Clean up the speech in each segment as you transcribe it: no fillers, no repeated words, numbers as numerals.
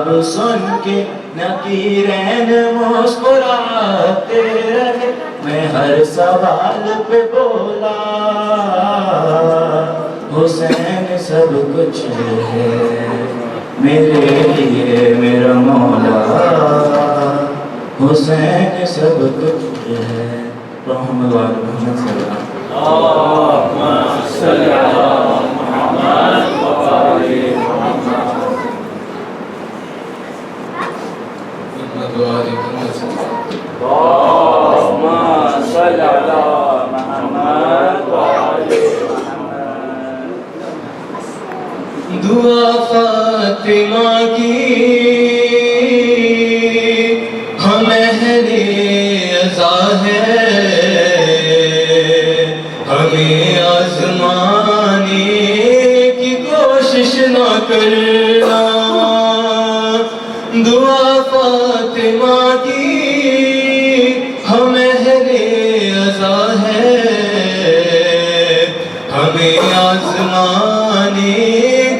سن کے نکیرین مسکراتے رہے، میں ہر سوال پہ بولا حسین سب کچھ ہے میرے لیے میرا مولا، حسین سب کچھ ہے۔ محمد محمد صلی اللہ دعا فاطمہ کی ہم اہل عزا ہے، ہمیں آزمانے کی کوشش نہ کرنا۔ دعا فاطمہ کی ہم اہل عزا ہے، ہمیں آزمانے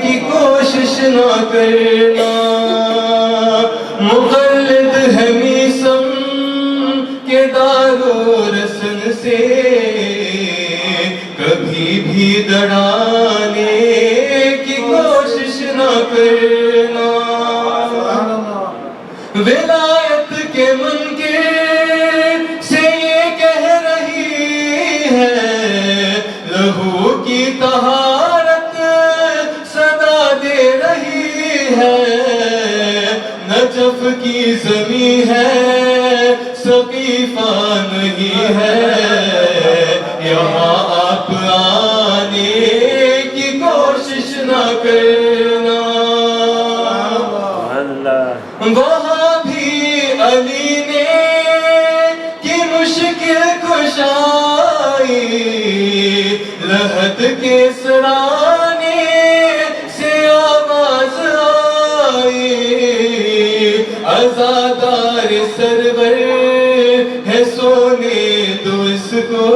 کی کوشش نہ کرنا۔ مقلد ہے میسم کے دار و رسن سے، کبھی بھی دڑانے کی کوشش نہ کرنا۔ ولایت کے منکر سے یہ کہہ رہی ہے، لہو کی طہارت صدا دے رہی ہے۔ نجف کی زمین ہے سقیفہ نہیں ہے، یہاں آپ آنے کی کوشش نہ کرنا۔ وہاں بھی علی نے کی مشکل کشائی، لحد کے سرانے سے آواز آئی، عزادار سرور ہے سونے دو اس کو،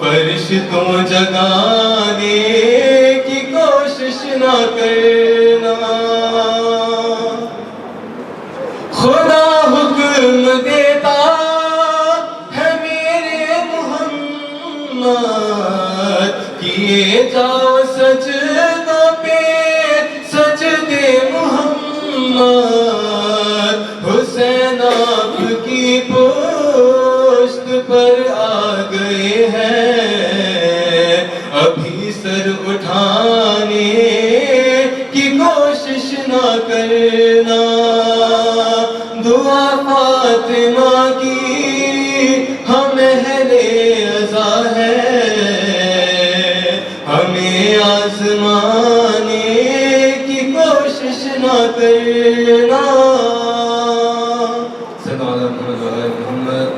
فرشتوں جگانے کی کوشش نہ کرنا۔ خدا حکم دیتا ہے میرے محمد، کیے جاؤ سجدوں پہ سجدے محمد۔ حسین آپ کی پشت پر آ گئے ہیں، ابھی سر اٹھانے کی کوشش نہ کرنا۔ دعا فاطمہ کی ہم اہل عزا ہے، ہمیں آزمانے کی کوشش نہ کرنا۔ صلی اللہ محمد وآل محمد۔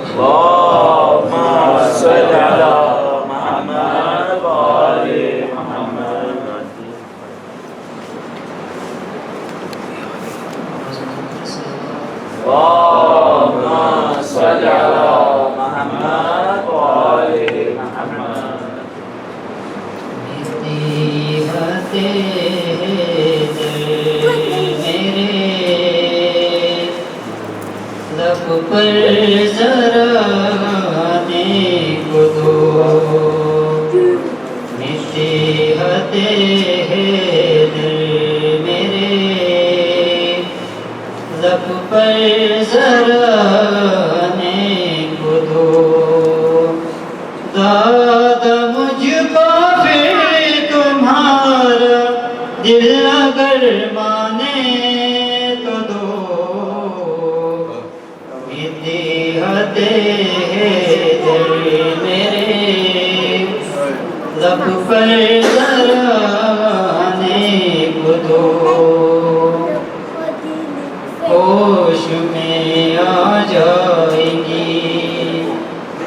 اللهم صل على محمد وآل محمد۔ لب پر ذرا دیکھ دو، نصیحت ہے دل میرے، لب پر ذرا دیکھ دو، دادا مجھ کو پھر تمہارا دل اگر مانے تو دو، نصیحت ہے دل میرے، لب پر ذرا دیکھ دو، ہوش میں آ جائے گی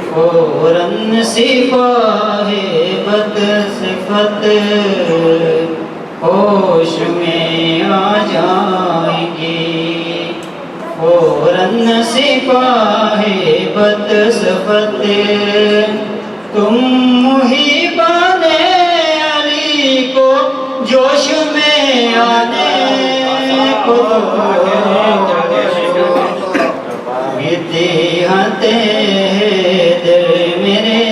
فوراً سپاہ بد صفت، ہوش میں آ جائے گی فوراً سپاہ بد صفت۔ تم محبان علی کو جوش میں آنے مدیحتے دل میرے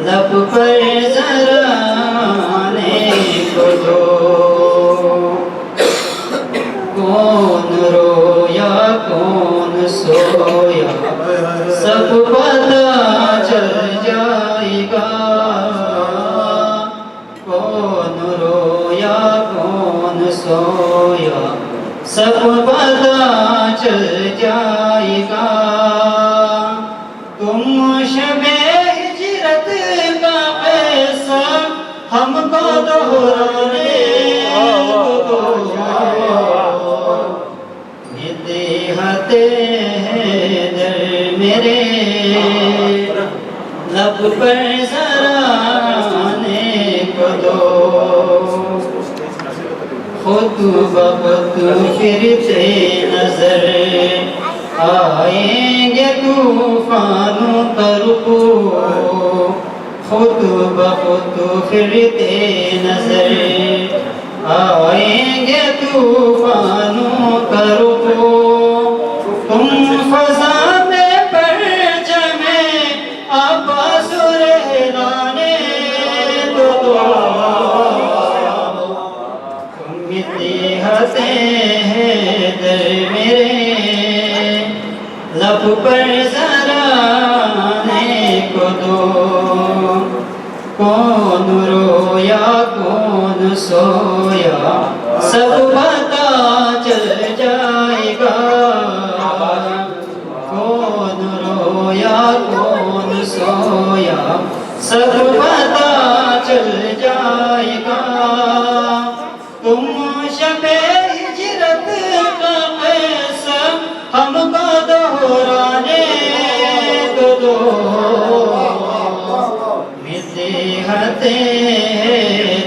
لب پر ذرا آنے کو دو کون رویا کون سویا سب پتہ چل جائے گا کون رویا کون سویا سب پتہ چل جائے گا تم شب ہجرت کا قصہ ہم کو دہرانے کو مدیحتے در میرے لب پر ذرا آنے کو دو خود بخود پھرتے نظر آئیں گے طوفانوں کا رکو خود بخود پھرتے نظر آئیں گے طوفانوں کا رکو تم فضا میں پرچم عباس رہلانے دو تم مدیحتے در میرے لب پر ذرا آنے کو دو کون رویا کون سویا سب پتہ چل جائے گا کون رویا کون سویا سب پتہ چل جائے گا تم شب ہجرت کا قصہ ہم کو دہرانے کو دو مدیحتے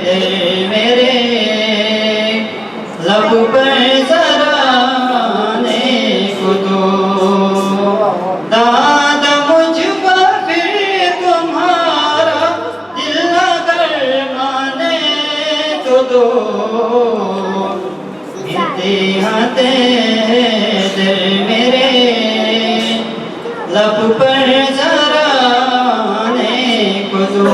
دل میرے لب پر ذرا آنے کو دو داد مجھ پر پھر تمہارا دل اگر مانے تو دو مدیحتے دل میرے لب پر ذرا آنے کو دو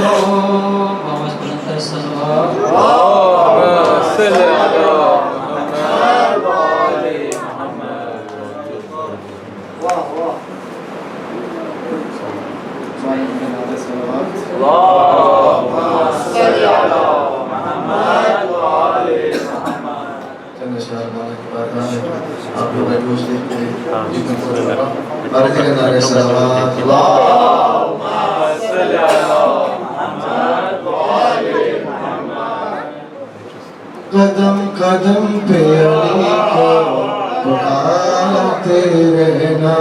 آپ لوگ محفوظ دیکھتے ہیں جتنے کو بارے کے نعرے صلوات اللہم صلی علی محمد و آل محمد قدم قدم پہ علی کو پکارتے رہنا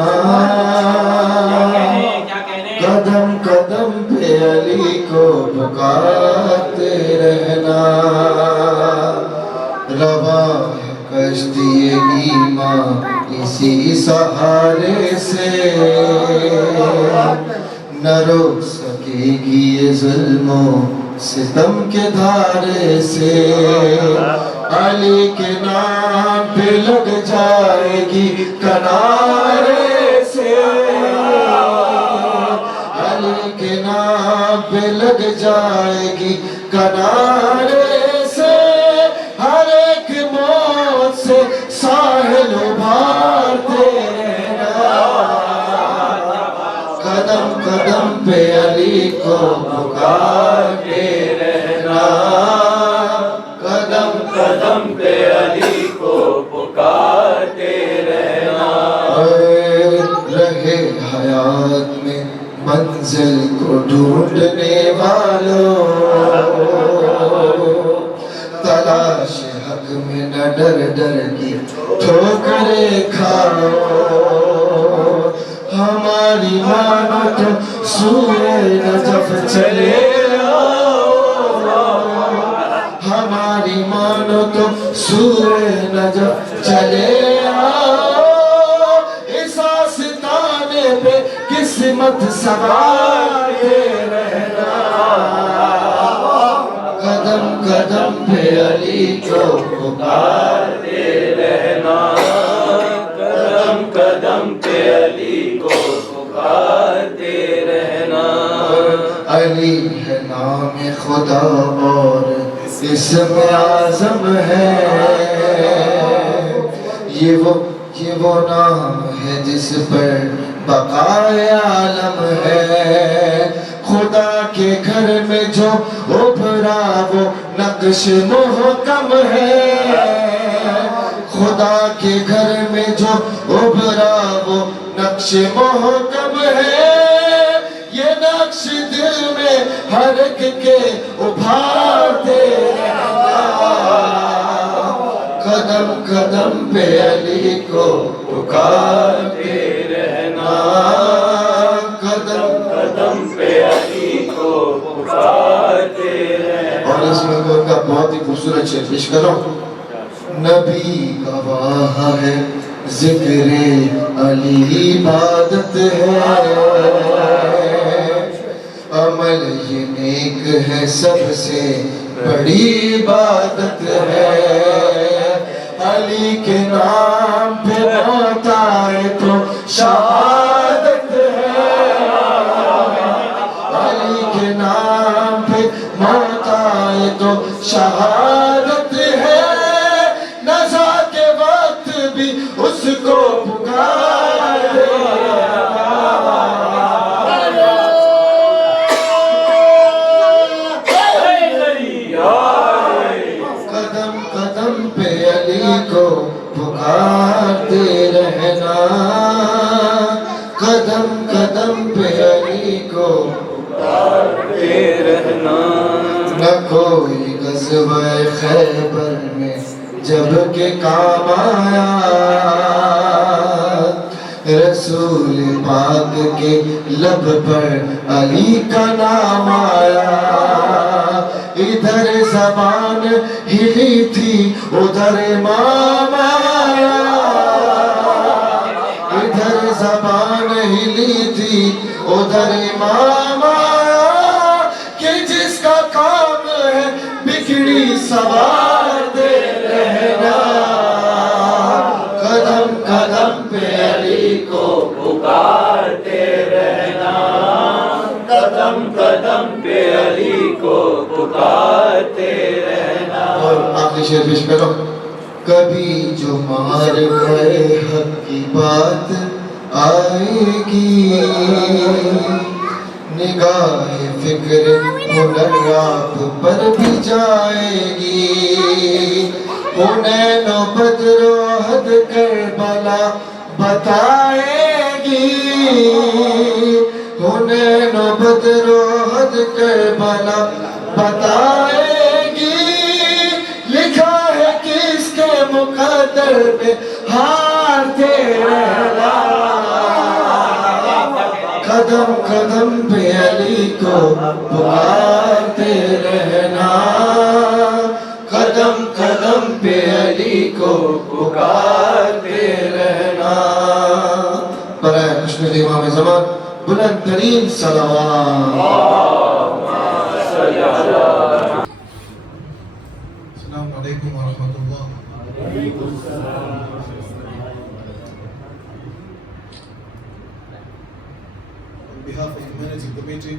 قدم قدم پہ علی کو پکارتے رہنا روا کشتی ایمان اسی سہارے سے نہ روک سکے گی یہ ظلم و ستم کے دھارے سے علی کے نام پہ لگ جائے گی کنارے سے علی کے نام پہ لگ جائے گی کنارے سے ہر ایک موت سے ساحل ابھارتے رہنا قدم قدم پہ علی کو پکارتے رہنا قدم قدم پہ علی کو پکارتے رہنا رہے حیات میں منزل کو ڈھونڈنے والوں تلاش حق میں نہ ڈر ڈر کی ٹھوکریں کھاؤ ہماری مانو تو سورہ نجف چلے آؤ ہماری مانو تو سورہ نجف چلے آؤ اس آستانے پہ قسمت سنوارتے رہنا قدم قدم پہ علی کو پکار علی ہے نام خدا اور اسم اعظم ہے، یہ وہ نام ہے جس پر بقائے عالم ہے، خدا کے گھر میں جو ابھرا وہ نقش محکم ہے، خدا کے گھر میں جو ابھرا وہ نقش محکم ہے، یہ نقش دل میں ہر ایک کے ابھارتے رہنا، قدم قدم پہ علی کو پکارتے رہنا، قدم قدم پہ علی کو پکارتے رہنا۔ اور اس میں ان کا بہت ہی خوبصورت شعر پیش کر رہا ہوں۔ نبی گواہ ہے ذکر علی عبادت ہے، عمل یہ نیک ہے سب سے بڑی عبادت ہے، علی کے نام پہ موت آئے تو شہادت ہے، علی کے نام پہ موت آئے تو شہادت ہے، نزا کے وقت بھی اس کو پکارتے قدم قدم پہ علی کو پکارتے رہنا، قدم قدم پہ علی کو پکارتے رہنا۔ نہ کوئی غزوہ خیبر میں جب کہ کام آیا، رسول پاک کے لب پر علی کا نام آیا، ادھر زبان ہلی تھی ادھر امام آیا، ادھر زبان ہلی تھی ادھر امام آیا، کہ جس کا کام ہے بگڑی سوارتے رہنا، قدم قدم پہ علی کو پکارتے رہنا، قدم قدم پہ علی کو پکارتے رہنا۔ اور آخری شعر پیش کرو۔ کبھی جو مار گئے حق کی بات آئے گی، نگاہ فکر ہنر آپ پر بھی جائے گی، حنین و بدر و احد کربلا بتائے گی، حنین و بدر و احد کربلا بتائے گی، لکھا ہے کس کے مقدر پہ ہارتے رہنا، قدم قدم پہ علی کو پکارتے رہنا، قدم قدم پہ علی کو پکارتے رہنا۔ برائے خوشنودی امام زمان بلند ترین صلوات۔ السلام علیکم ورحمۃ اللہ۔ On behalf of the managing committee,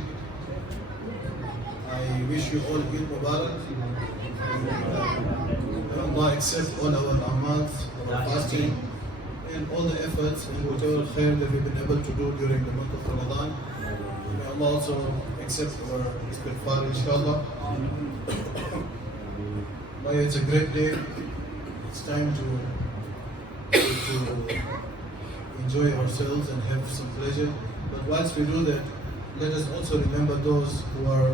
I wish you all Eid Mubarak. May Allah accept all our amals, our fasting, and all the efforts and whatever khair that we've been able to do during the month of Ramadan. May Allah also accept our istighfar, inshallah. It's a great day. It's time to enjoy ourselves and have some pleasure. But whilst we do that, let us also remember those who are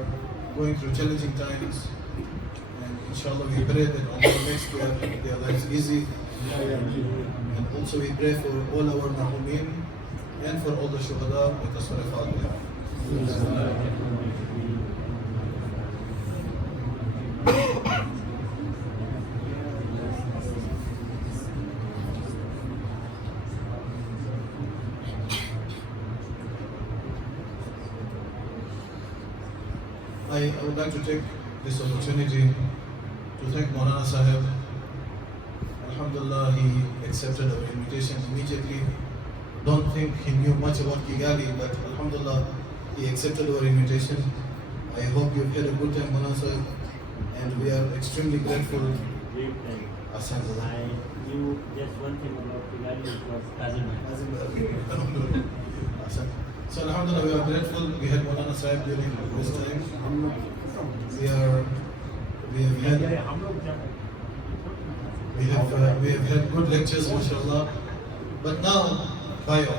going through challenging times. And inshallah we pray that Allah makes their lives easy. And also we pray for all our mahumeen and for all the shuhada with the Surah I would like to take this opportunity to thank Maulana Sahib. Alhamdulillah, he accepted our invitation immediately. Don't think he knew much about Kigali, but Alhamdulillah, he accepted our invitation. I hope you've had a good time, Mona sir, and we are extremely grateful. Alhamdulillah. I knew just one thing about Kigali, it was Kazim. So Alhamdulillah, we are grateful. We had Maulana Sahib during this time. We have had good lectures, mashallah. But now, Bayo,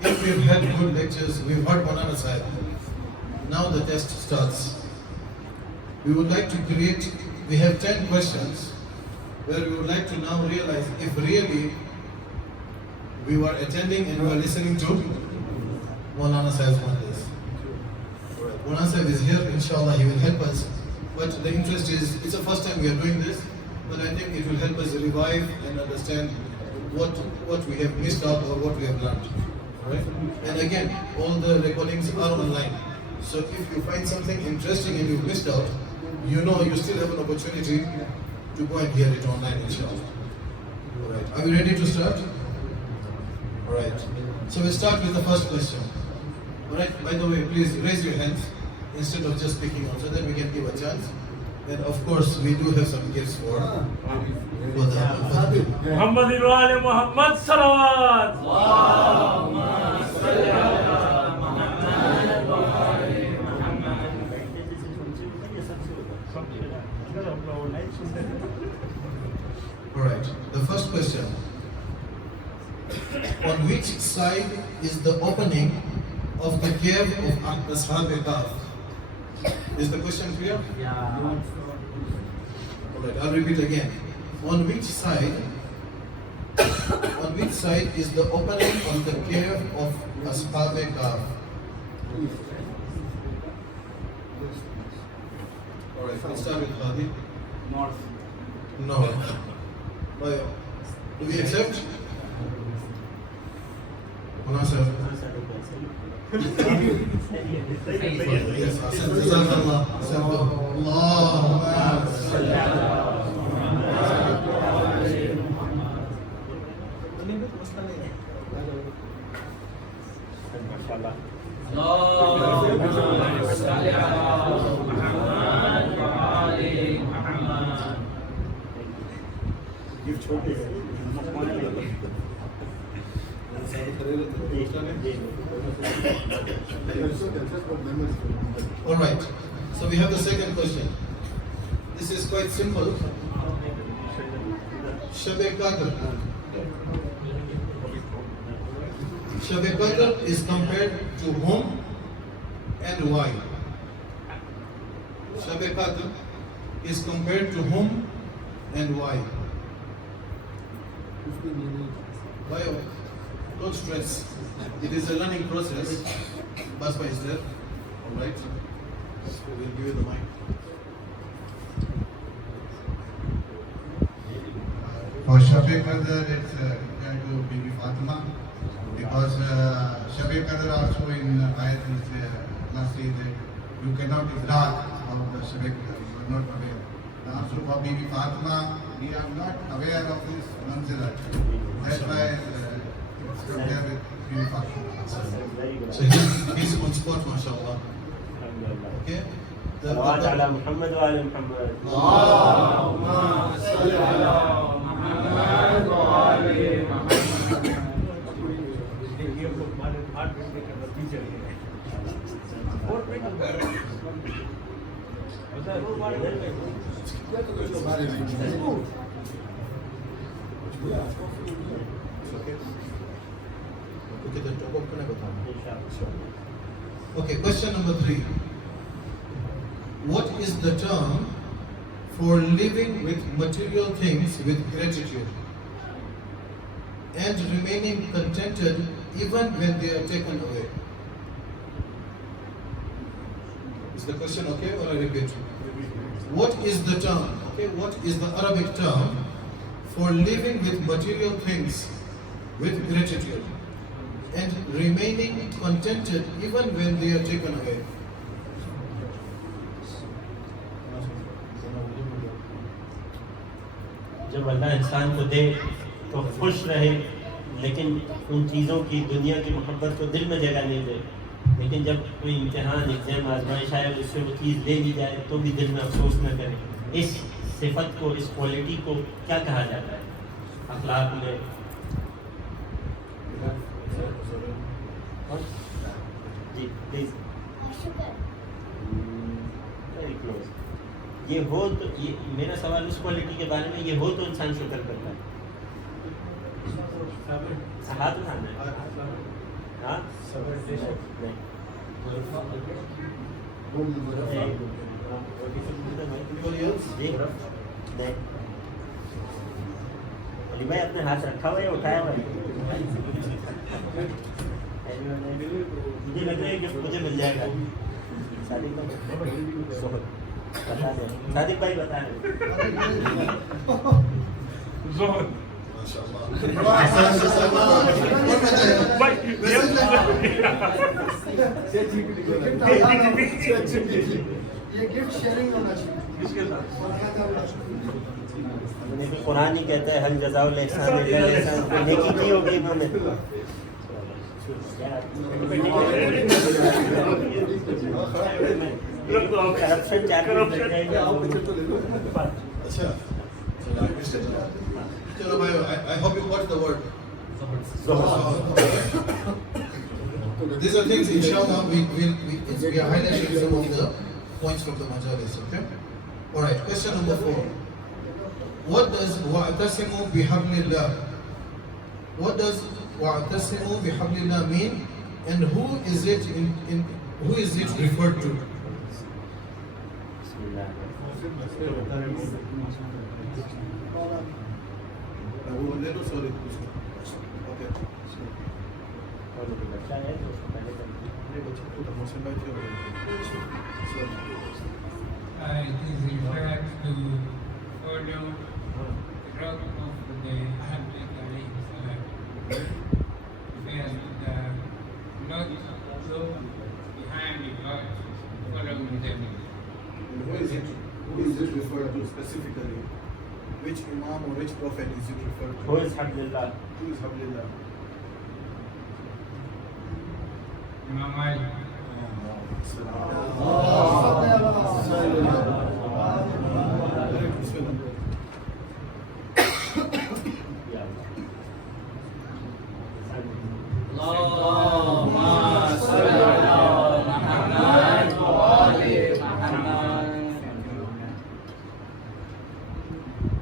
if we've had good lectures, we've heard Maulana Sahib. Now the test starts. We would like to create, we have 10 questions where we would like to now realize if really we were attending and we were listening to Maulana Sahib's Majlis. Maulana Sahib is here, inshallah, he will help us. But the interest is, it's the first time we are doing this, but I think it will help us revive and understand what we have missed out or what we have learned. Right? And again, all the recordings are online. So if you find something interesting and you missed out, you know you still have an opportunity to go and hear it online, inshallah. Alright, are we ready to start? Alright, so we'll start with the first question. Alright, by the way, please raise your hands instead of just speaking out so that we can give a chance. And of course, we do have some gifts for the محمد وآل محمد صلوات. Alright, the first question. On which side is the opening of the cave of Ashab-e-Kahf? Is the question clear? Alright, I'll repeat again. On which side is the opening of the cave of Ashab-e-Kahf? Alright, let's start with Hadi. North. No. Bayo. Do we accept? Mona sir. Yes, Hasan. Jazakallah. Allahumma salli ala All right. So we have the second question. This is quite simple. Shab-e-Qadr. Shab-e-Qadr is compared to whom and why? Shab-e-Qadr is compared to whom and why? Why? Don't stress. It is a learning process. Basma is there. Alright. We'll give you the mic. For Shab-e-Qadr, it's going to Bibi Fatima, because Shab-e-Qadr also in Ayat Allah says that you cannot idrak of the Shab-e-Qadr, you are not aware. And also for Bibi Fatima, we are not aware of this manzilat. That's why it's compared with Bibi Fatima. So he's on spot, mashallah. Okay? صلوات على محمد وآل محمد. Okay, the top of Okay, question number 3. What is the term for living with material things with gratitude and remaining contented even when they are taken away? Is the question okay, or I repeat? What is the term? Okay, what is the Arabic term for living with material things with gratitude and remaining contented even when they are taken away? جب اللہ انسان کو دے تو خوش رہے، لیکن ان چیزوں کی دنیا کی محبت کو دل میں جگہ نہیں دے، لیکن جب کوئی امتحان ایگزام آزمائش آئے اس سے وہ چیز لے لی جائے تو بھی دل میں افسوس نہ کرے. اس صفت کو, اس کوالٹی کو کیا کہا جاتا ہے اخلاق میں؟ جی پلیز. Very close. یہ ہو تو, یہ میرا سوال اس کوالٹی کے بارے میں, یہ ہو تو انسان شکر کرتا ہے. ہاتھ اٹھانا ہے. ہاں علی بھائی اپنے ہاتھ رکھا ہوا یا اٹھایا ہوا ہے؟ مجھے لگ رہا ہے کہ مجھے مل جائے گا. صادق بھائی بتا رہے قرآن ہی کہتا ہے حل جزاء الاحسان الا الاحسان. نیکی کی ہوگی انہوں نے. Corruption Chalo bhai, I hope you got the word. These are things, inshallah, we are highlighting some of the points from the majalis, okay? Alright, question number 4. What does wa'tasimu bihablillah? What does wa'tasimu bihablillah mean? And who is it referred to? It is referred to follow the road of the Prophet alayhi salam. Refers to the not go behind the God, following them. Who is it referred to specifically? Which Imam or which Prophet is it referred to? Who is Hablillah? Who is Hablillah? Imam Ali.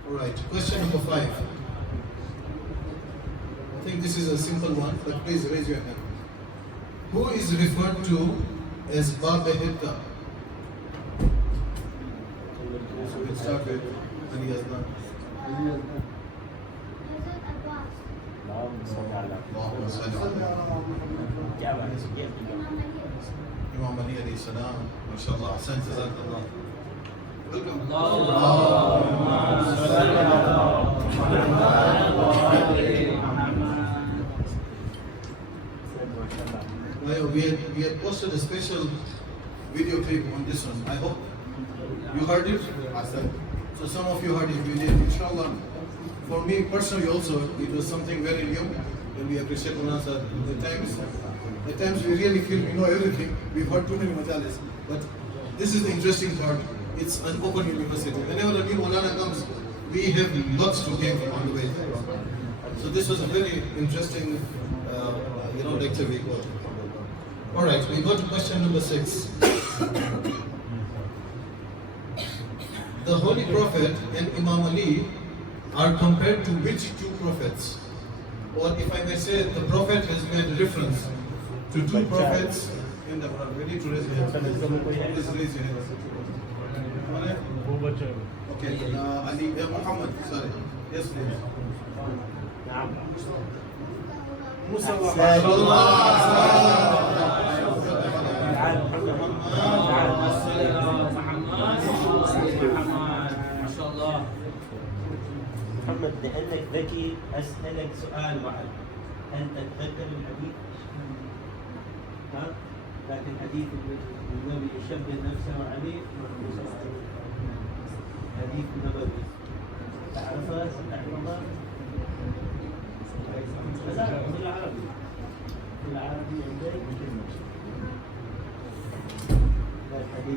Alright, question number 5. I think this is a simple one, but please raise your hand. Who is referred to as Bab Hitta? So we'll start with Ali Azlan. کیا بات ہے؟ Imam Ali alayhi salam. MashaAllah. Ahsan, jazakallah. Welcome. We had posted a special video clip on this one. I hope you heard it. So some of you heard it. We did, inshallah. For me personally also, it was something very new, and we appreciate one another. At times we really feel we know everything. We've heard too many majalis. But this is the interesting part. It's an open university. Whenever a new Maulana comes, we have lots to gain from on the way. So this was a very interesting, lecture we got. Alright, we go to question number 6. The Holy Prophet and Imam Ali are compared to which two prophets? Or if I may say, the Prophet has made reference to two prophets in the Quran. We need to raise your hands. Please raise your hands. Okay, Ali, Muhammad, sorry. Yes, please. Musa محمد لأنك ذكي أسألك سؤال واحد. هل تتذكر الحديث؟ ها؟ لكن حديث النبي يشبه نفسه عليه حديث نبوي. تعرفها؟ تعرفها؟ لا بالعربي. بالعربي عندك So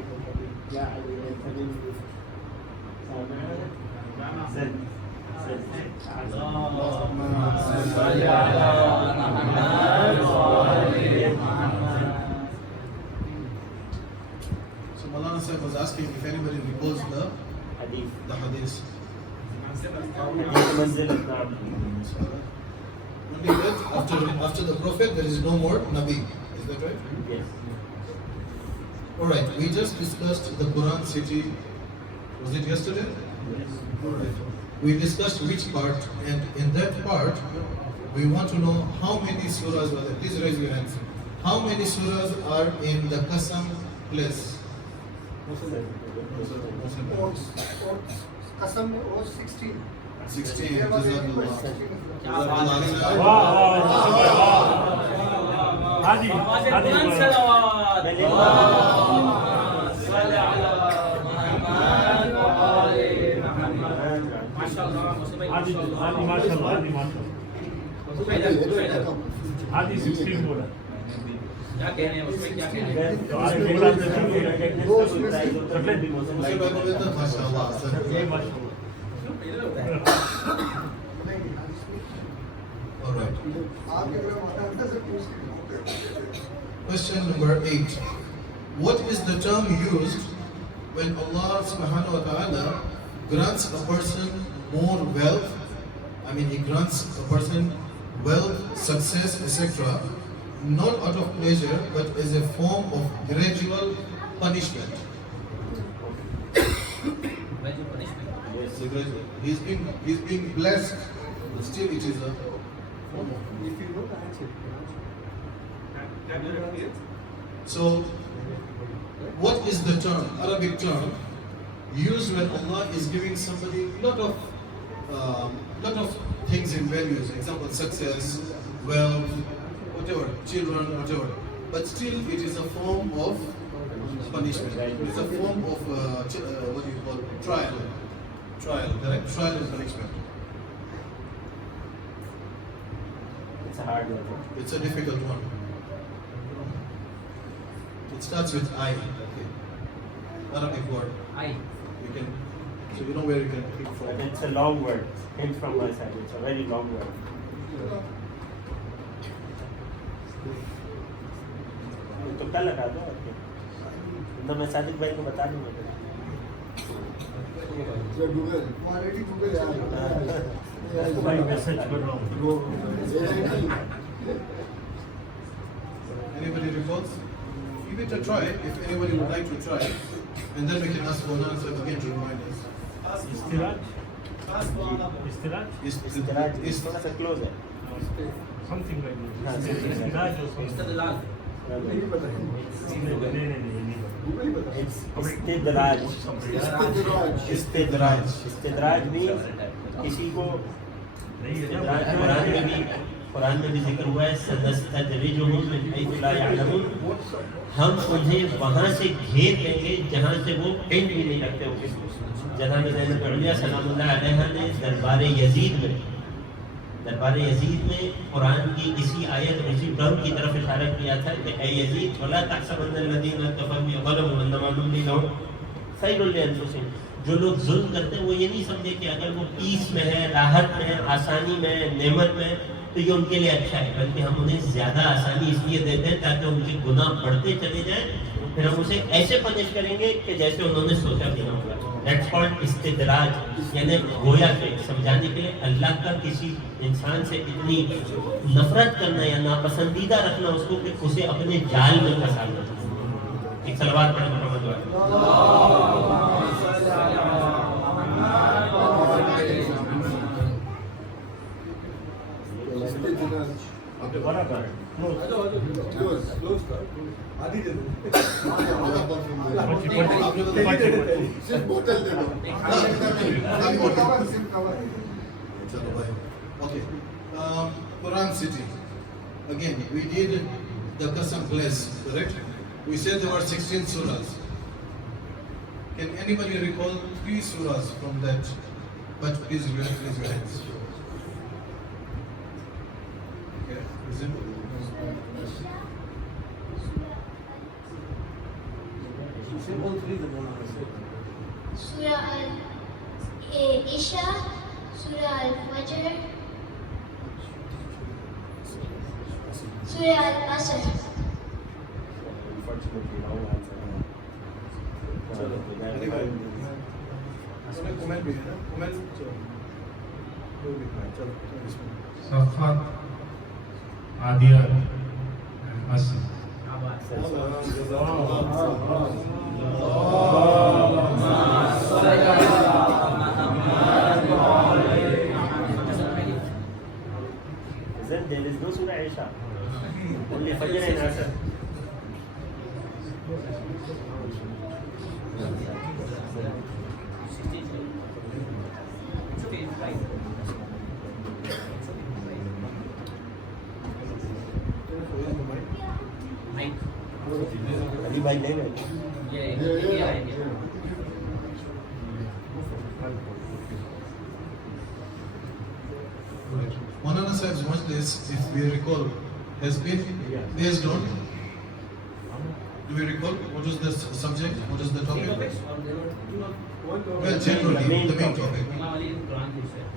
Maulana Sahib was asking if anybody recalls حدیث the hadith. منزلت نام Only that after the Prophet there is no more Nabi. Is that right? yes. Alright, we just discussed the Quran city. Was it yesterday? Yes. Alright. We discussed which part, and in that part, we want to know how many surahs are there. Please raise your hands. How many surahs are in the Qasam place? Qasam was 16. 16. There was Jazakallah. 16. واہ Jazakallah. واہ ہادی ہادی ہادی ہادی ماشاء اللہ ہادی ماشاء اللہ ہادی 16 بولا کیا کہہ رہے ہیں اس میں کیا کہہ رہے ہیں تو آج بولا تو MashaAllah. Alright. Question number 8. What is the term used when Allah subhanahu wa ta'ala grants a person more wealth? I mean, He grants a person wealth, success, etc. not out of pleasure, but as a form of gradual punishment. He's being blessed, but still it is a form of. If you know the answer. So, what is the term, Arabic term, used when Allah is giving somebody lot of things in values? Example, success, wealth, whatever, children, whatever. But still, it is a form of punishment. It is a form of what do you call trial? Trial, correct? Trial and punishment. It's a hard one. It's a difficult one. It starts with I. Okay. Arabic word. I You can, so you know where you can pick But from. it's a long word. Hint from my side. It's a very long word. تو کل لگا دو تو میں صادق بھائی کو بتا دوں گا Google. Already Google. بھائی میں سچ کر رہا ہوں Anybody recalls? Give it a try if anybody would like to try. And then we can ask one answer again to remind us. استراج استراج اس تھوڑا سا کلوز ہے سمتھنگ لائک استراج استدلال نہیں پتا ہے. نہیں Google ہی پتا ہے. استدراج استدراج استدراج بھی کسی کو قرآن میں بھی ذکر ہوا ہے سنستدرجہم من حیث لا یعلمون ہم انہیں وہاں سے گھیر لیں گے جہاں سے وہ پنڈ بھی نہیں رکھتے ہوگے. جناب زینب علیہ سلام اللہ علیہ نے دربار یزید میں قرآن کی اسی آیت اور اسی ٹرم کی طرف اشارہ کیا تھا کہ اے یزید ولا تحسبن الذین کفروا ظلموا انما نملی لهم خیر لانفسهم. جو لوگ ظلم کرتے ہیں وہ یہ نہیں سمجھے کہ اگر وہ پیس میں ہے، راحت میں، آسانی میں، نعمت میں تو یہ ان کے لیے اچھا ہے، بلکہ ہم انہیں زیادہ آسانی اس لیے دیتے ہیں تاکہ ان کے گناہ بڑھتے چلے جائیں، پھر ہم اسے ایسے پنش کریں گے کہ جیسے انہوں نے سوچا بھی نہ ہوگا. دیٹس کالڈ استدراج. یعنی گویا کہ سمجھانے کے لیے اللہ کا کسی انسان سے اتنی نفرت کرنا یا ناپسندیدہ رکھنا اس کو کہ اسے اپنے جال میں پھنسانا. ایک صلوات پڑھیں محمد والے. برابر Okay. Quran city. Again, we did the Qasam place, correct? We said there were 16 surahs. Can anybody recall 3 surahs from that? But please raise your hands. Okay, resume. Surah Al-Isha, Surah Al-Fajr, Surah Al-Asr. comment भी है ना comment चलो कोई भी चलो इसमें Safat, Adiyat, and Asr. Then there is no Surah Isha, only Fajr and Asr. Ali भाई नहीं बैठे Maulana Sahib's majlis, if we recall, has been based on. Do we recall what is the subject? What is the topic? Well, generally, the main topic.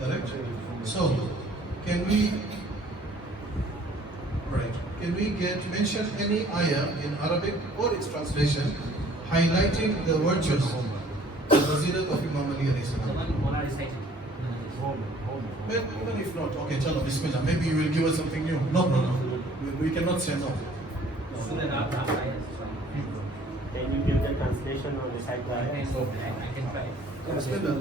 Correct. So, can we mention any ayah in Arabic or its translation highlighting the virtues, the fazilat of Imam Ali alayhi salam? Well, even if not, okay, chalo, bismillah. Maybe you will give us something new. No problem. We cannot say no. Can you give the translation or recite the ayah? I can try. Bismillah.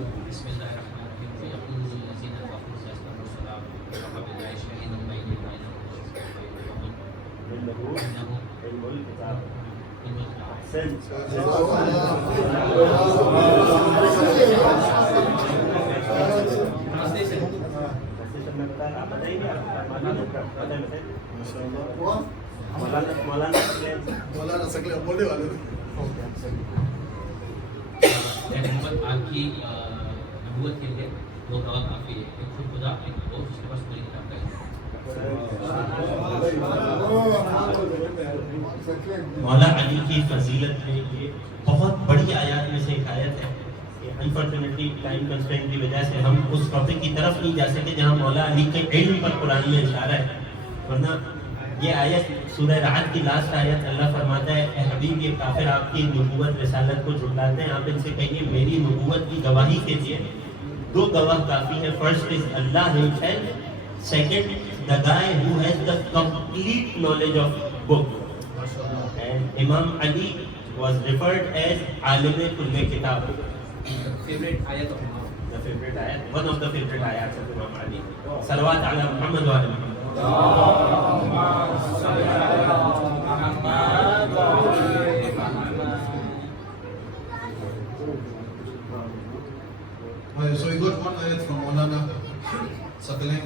मौलाना सकले बोलने वाले मोहम्मद आपकी नबूवत के लिए दो गवाह काफी है, एक खुद खुदा, एक वो जिसके पास पूरी किताब है। मौला अली की फजीलत में ये बहुत बड़ी आयत में से एक आयत है। अनफॉर्चुनेटली टाइम कंस्ट्रेंट की वजह से हम उस टॉपिक की तरफ नहीं जा सके जहाँ मौला अली के इल्म पर कुरान में इशारा है, वरना ये आयत सूरह रात की लास्ट आयत अल्लाह फरमाता है, ए हबीब ये काफिर आपकी नबूवत रिसालत को झुटलाते हैं, आप इनसे कहिए मेरी नबूवत की गवाही के लिए दो गवाह काफी है। First is Allah himself, second the guy who has the complete knowledge of book. And इमाम अली वाज रिफर्ड एज आलिम कुल्ले किताब। फेवरेट आयत of The favorite ayat, one of the favorite ayats of Imam Ali. Salawat ala Muhammad wa ali Muhammad. So we got one ayat from Maulana Sakalain.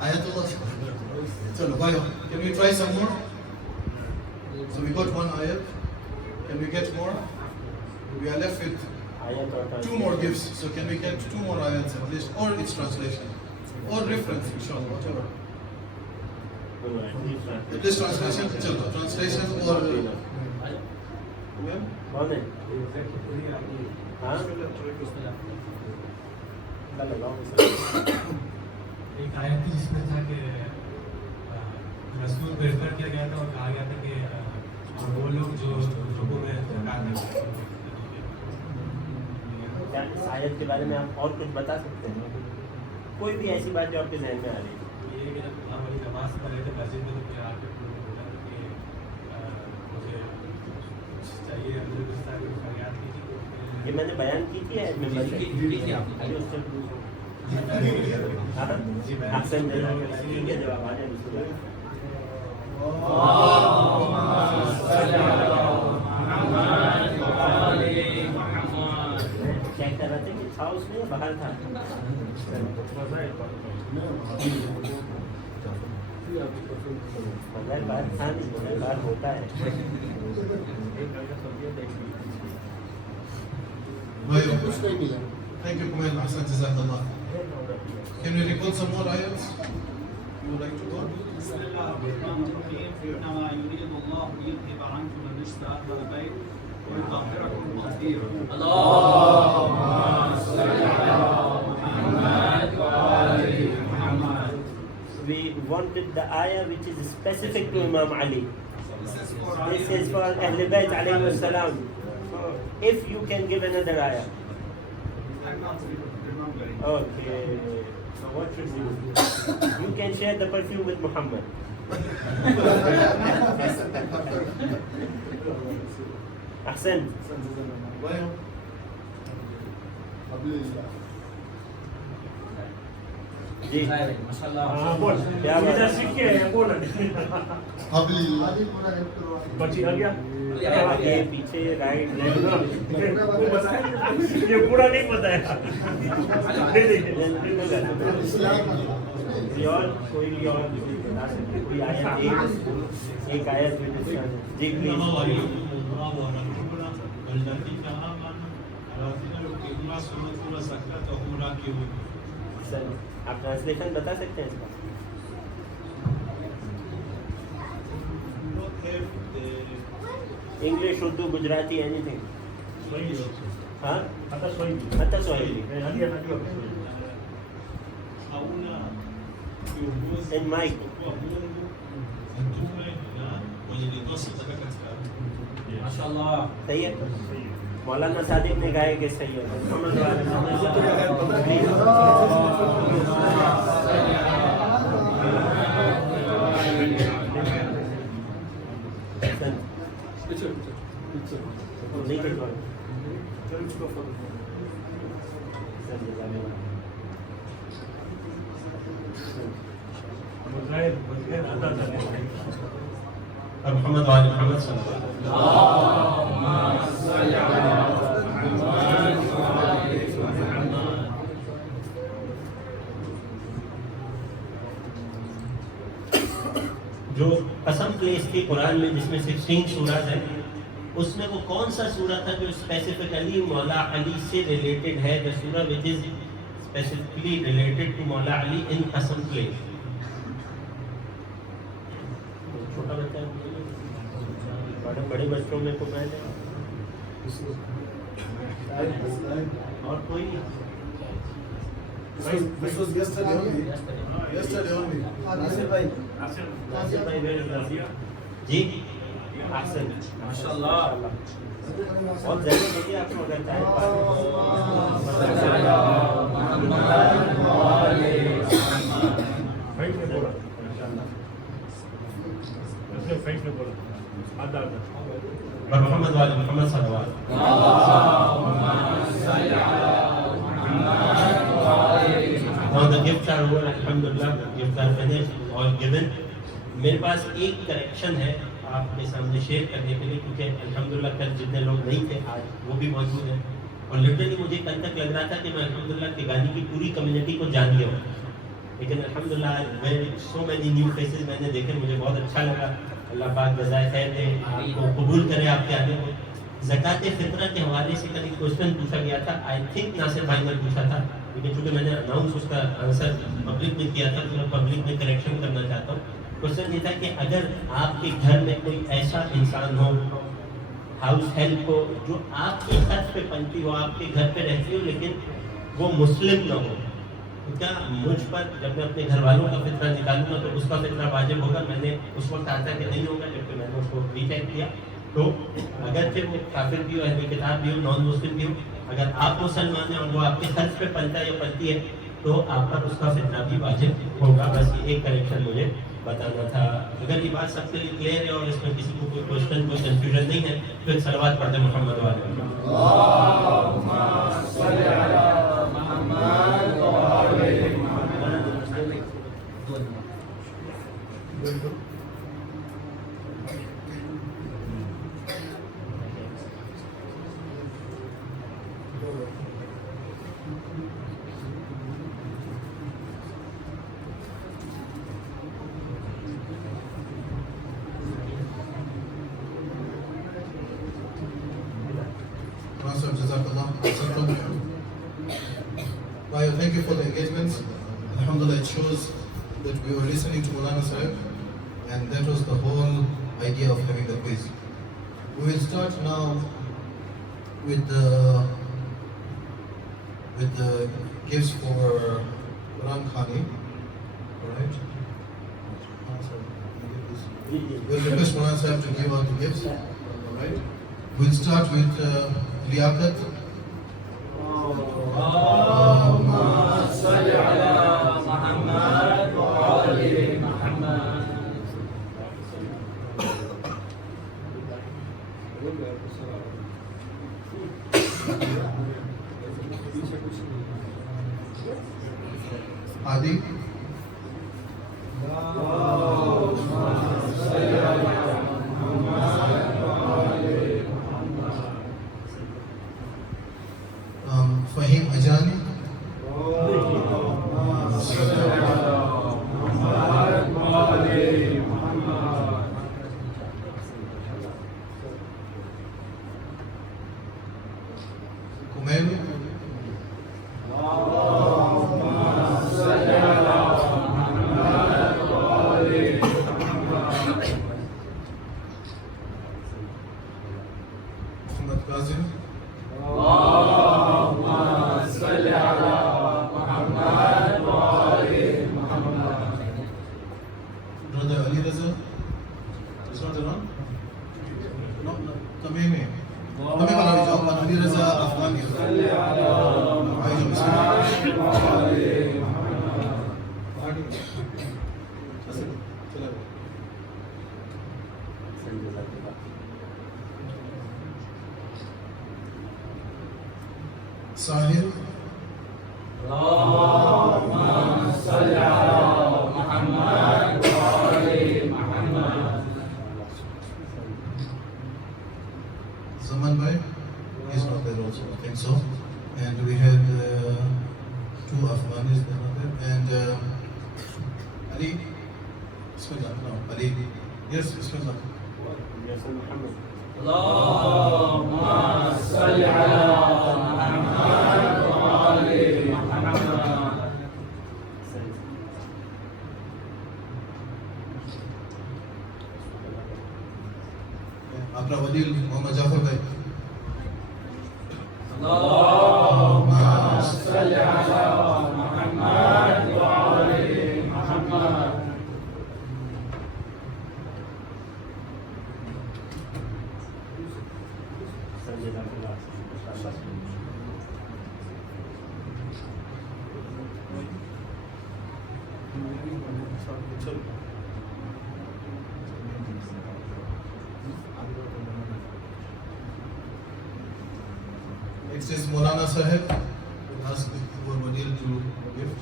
Ayatullah. Chalo, bhaiyo, can we try some more? So we got one ayat. Can we get more? We are left with two more gifts. So can we get two more ayats at least, or its translation, or reference, inshallah, whatever. At least translation, chalo, translation or. कौन है? हाँ? एक आयत थी जिसमें था कि रसूल को इरफान किया गया था और कहा गया था कि वो लोग जो रुकू में ज़कात देते हैं। क्या इस आयत के बारे में आप और कुछ बता सकते हैं? कोई भी ऐसी बात जो आपके जहन में आ रही है? ये कि जब हम अपनी नमाज पढ़ रहे थे मस्जिद में तो फिर आके बोला कि मुझे चाहिए, मुझे कुछ था, कुछ फरियाद की थी। ये मैंने बयान की थी है मेंबर से। अरे उससे पूछो। आपसे ठीक है, जवाब आ जाए मुझको। चेक कर रहे थे कि था उसमें या बाहर था? बगैर बाहर था नहीं, बगैर बाहर होता है। Thank you, Kumail. Ahsan, Jazakallah. Can we recall some more ayats? You would like to go? بسم الله الرحمن الرحيم إنما يريد الله ليذهب عنكم الرجس أهل البيت ويطهركم تطهيرا. اللهم صل على محمد وآل محمد. We wanted the ayah which is specific to Imam Ali. This is for Ahl Bayt alayhi salam. If you can give another ayah. I'm not remembering. Okay. So what should we do? You can share the perfume with Muhammad. Ahsan. Well, جی ماشاءاللہ بول کیا بات ہے یہ پیچھے right یہ پورا نہیں پتا ہے کوئی بھی اور بتا سکتے کوئی آیت ایک آیت جی پلیز سر آپ ٹرانسلیشن بتا سکتے ہیں اس کا English Urdu Gujarati any thing ہاں حتی سوہیلی ان مائک ماشاءاللہ صحیح ہے مولانا صادق نے گائے کہ صحیح ہے محمد وعلی محمد صلی اللہ جو قسم پلیس تھی قرآن میں جس میں 16 سورت ہیں اس میں وہ کون سا سورہ تھا جو اسپیسیفکلی مولا علی سے ریلیٹڈ ہے the surah which is specifically related to مولا علی in قسم پلیس چھوٹا بچہ بڑے بچوں میں کو میں اور کوئی this was yesterday only. Yesterday only. جی احسن ماشاءاللہ بہت ضرور ہوتی ہے آپ کو اگر محمد وعلی محمد صلی اللہ Now the gifts are over, alhamdulillah, gifts are finished, all given. میرے پاس ایک کریکشن ہے آپ کے سامنے شیئر کرنے کے لیے کیونکہ الحمدللہ کل جتنے لوگ نہیں تھے آج وہ بھی موجود ہیں اور لٹرلی مجھے کل تک لگ رہا تھا کہ میں الحمدللہ تیگانی کی پوری کمیونٹی کو جان گیا ہوں لیکن الحمدللہ سو مینی نیو فیسز میں نے دیکھے مجھے بہت اچھا لگا اللہ پاک جزائے خیر دے آپ کو قبول کرے آپ کے آگے کو زکوٰۃ فطرہ کے حوالے سے کل ایک کوشچن پوچھا گیا تھا آئی تھنک ناصر بھائی نے پوچھا تھا لیکن چونکہ میں نے اناؤنس اس کا آنسر پبلک میں کیا تھا تو میں پبلک میں کریکشن کرنا چاہتا ہوں کوشچن یہ تھا کہ اگر آپ کے گھر میں کوئی ایسا انسان ہو ہاؤس ہیلپ ہو جو آپ کے خرچ پہ پنتی ہو آپ کے گھر پہ رہتی ہو لیکن وہ مسلم نہ ہو تو کیا مجھ پر جب میں اپنے گھر والوں کا فطرہ نکالوں گا تو اس کا فطرہ واجب ہوگا میں نے اس وقت آتا کہ نہیں ہوگا جبکہ میں نے اس کو ری چیک کیا تو اگرچہ وہ کافر بھی ہو اہل کتاب بھی ہو نان مسلم بھی ہو اگر آپ مسلمان ہیں اور وہ آپ کے خرچ پہ پلتا ہے یا پلتی ہے تو آپ پر اس کا فطرہ بھی واجب ہوگا بس یہ ایک کریکشن مجھے بتانا تھا اگر یہ بات سب کے لیے کلیئر ہے اور اس میں کسی کو کوئی کوشچن کوئی کنفیوژن نہیں ہے پھر صلوات پڑھتے ہیں محمد والے Thank you for the engagements. Alhamdulillah, it shows that we were listening to Maulana Sahib, and that was the whole idea of having the quiz. We will start now with the gifts for Quran Khani. Alright? We'll request Maulana Sahib to give out the gifts. Alright? We'll start with Liaquat. Adi. Fahim Ajani. Kumelu. Muhammad Kazim. Brother Ali Raza is not around? No, Tamimi. Tamimi wala bhi jawab. Ali Raza Afghani. Ayo Sahil. Zaman Bhai, he's not there also, I think so. And we had two Afghanis that are there. And Ali, Bismillah, no, Ali, yes, Bismillah. Apna Wadil Muhammad Jafar Bhai. Next is Maulana Sahib. We'll ask our Wadil to give.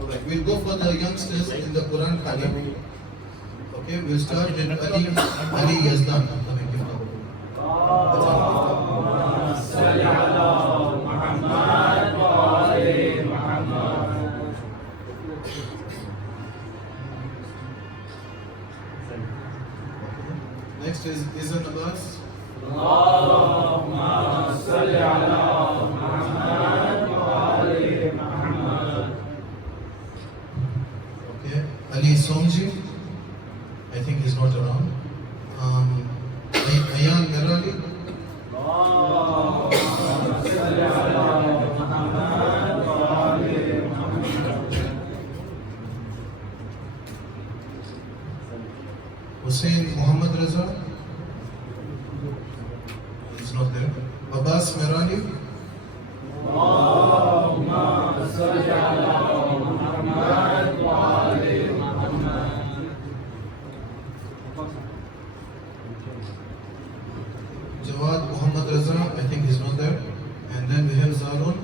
Alright, we'll go for the youngsters in the Quran Khani. Okay, we'll start with Ali Yazdan. Next is Izan Abbas. Okay, Ali Somji. I think he's not around. Ayan Merali. Hussein Muhammad Raza. He's not there. Abbas Merali. Jawad Muhammad Raza, I think he's not there. And then we have Zarun.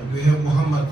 And we have Muhammad.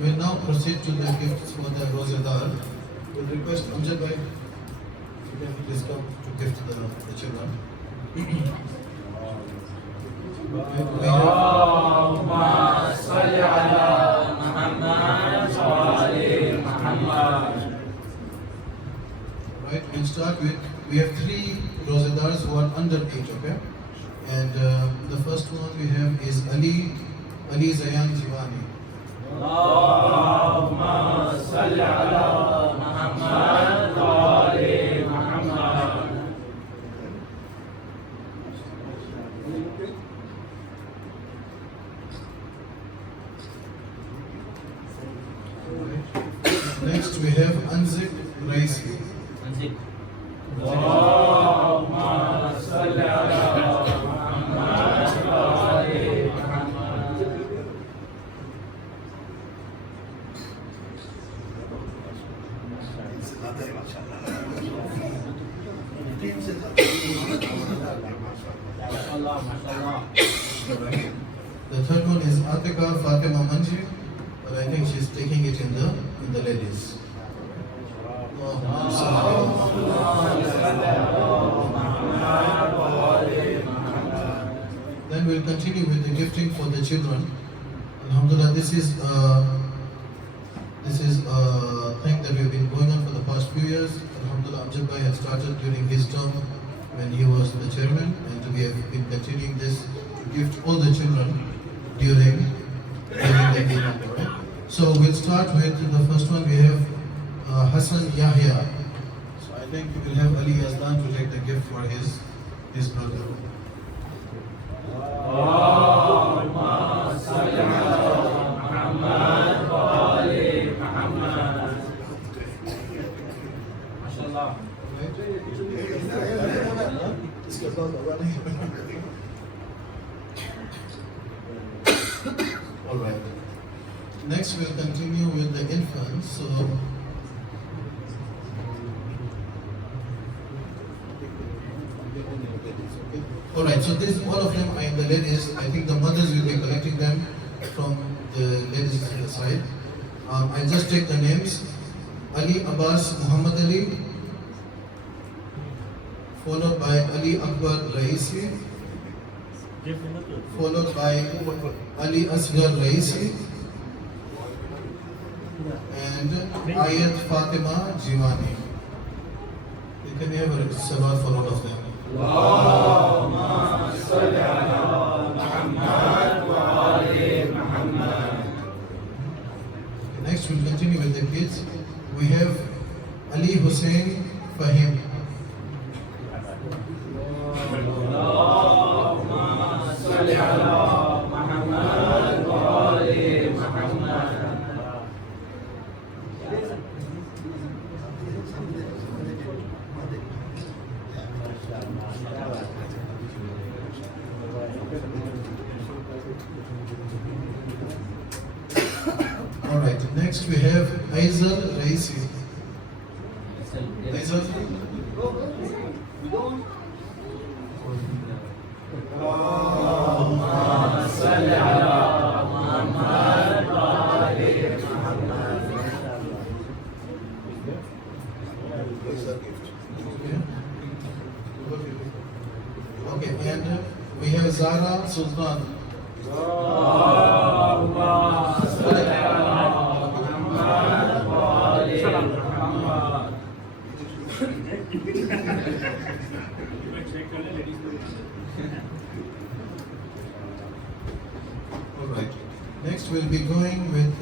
We'll now proceed to the gifts for the Rozadar. We'll request Amjad bhai, if you can please come to gift the children. Right, we'll start with, we have 3 Rozadars who are under age, okay? And the first one we have is Ali Zayan Jivani. Next we have Anzik Raisi. Anzik. The third one is Atika Fatima Manji, but I think she's taking it in the ladies. Then we'll continue with the gifting for the children. Alhamdulillah, this is a thing that we've been going on for the past few years. Alhamdulillah, Amjad bhai had started during his term when he was the chairman, and we have been continuing this to gift all the children during the event. Right? So we'll start with the first one. We have Hassan Yahya. So I think we will have Ali Yazdan to take the gift for his brother. All right. Next, we'll continue with the infants. So, all right. So all of them are in the ladies. I think the mothers will be collecting them from the ladies side. I just take the names: Ali Abbas Muhammad Ali, followed by Ali Akbar Raisi, followed by Ali Asghar Raisi, and Ayat Fatima Jivani. You can have a salawat for all of them. Next, we'll continue with the kids. We have Ali Hussein Fahim. All right. Next, we have Aizal Raisi. Aizal. Okay, and we have Zara Sultan. All right. Next, we'll be going with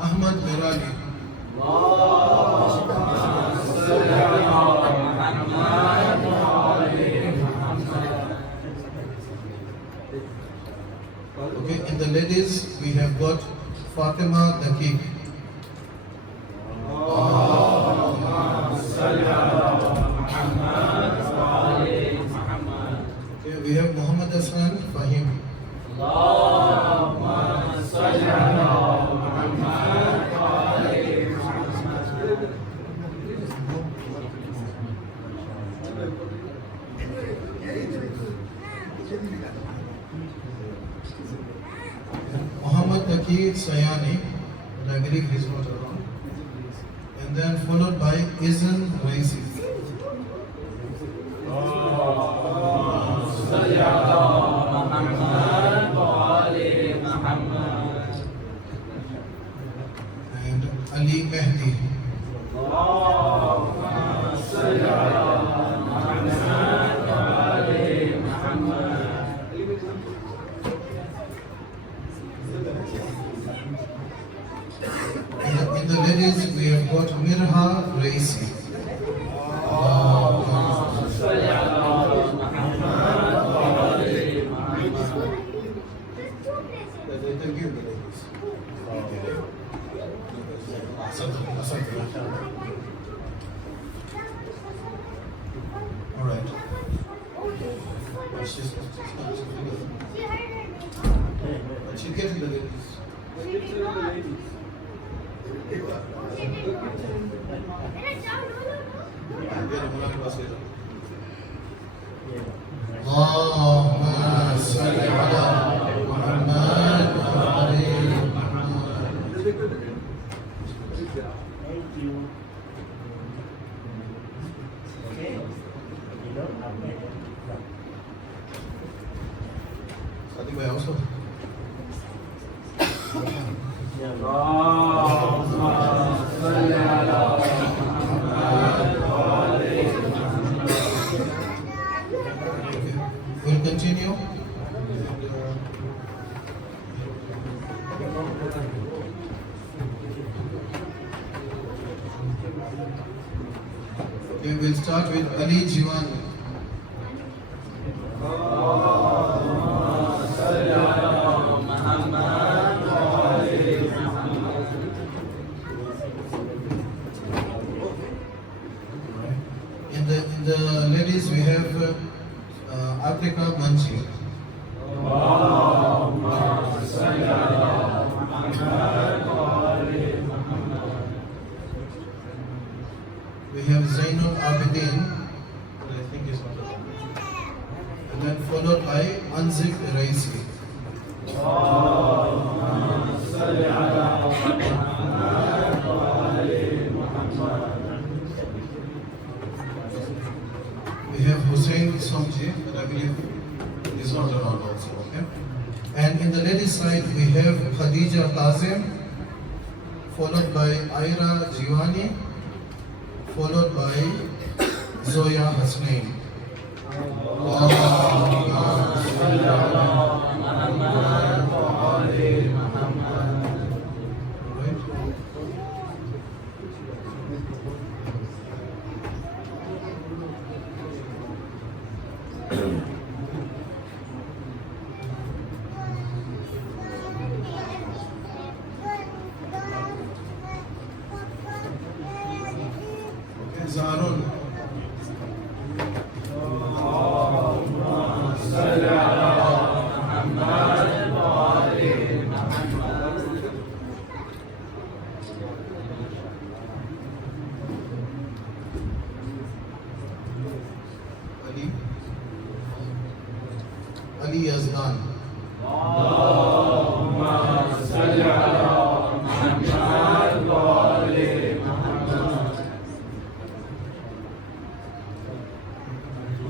Ahmad Merali. Okay, in the ladies, we have got Fatima Daqiq. Okay, we have Muhammad Hassan Fahim. Muhammad Taqi Sayani, but I believe he's not around. And then followed by Izan Raisi. And Ali Mehdi. In the ladies, we have got Mirha Raisi. All right. But she'll get in the ladies. اللهم صل على محمد وعلى محمد. Sadiq bhai also. We'll continue. Okay, we'll start with Ali Jiwan. In the ladies, we have Africa Manchi. We have Zainul Abidin, but I think it's not around. And then followed by Anzik Raisi. We have Hussein Somji, but I believe he's not around also, okay? And in the ladies' side, we have Khadija Kazim, followed by Aira Jiwani, followed by Zoya Hasnain. Zarun. Ali Yazdan.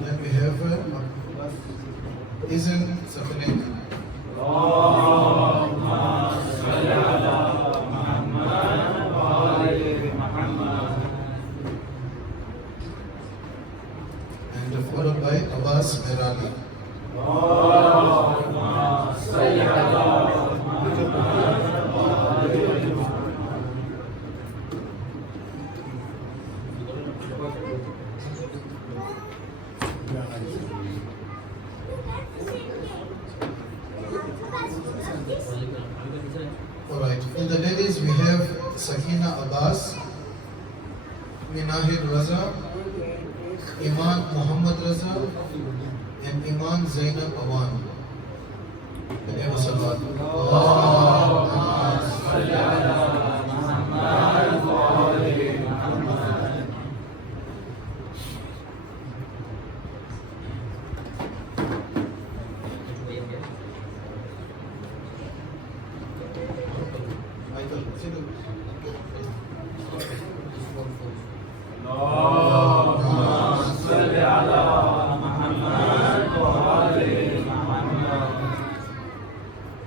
Then we have Izan Safarin. And followed by Abbas Merali. Alright, in the ladies we have Sakina Abbas, Minahid Raza, Iman Muhammad Raza, and Iman Zainab Awan. They have a salawat.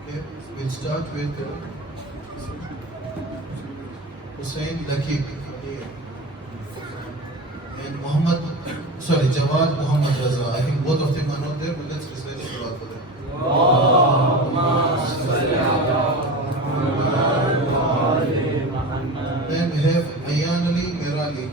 Okay, we'll start with Hussein Lakib and Jawad Muhammad Raza. I think both of them are not there, but let's recite the salawat for them. Then we have Ayan Ali Merali.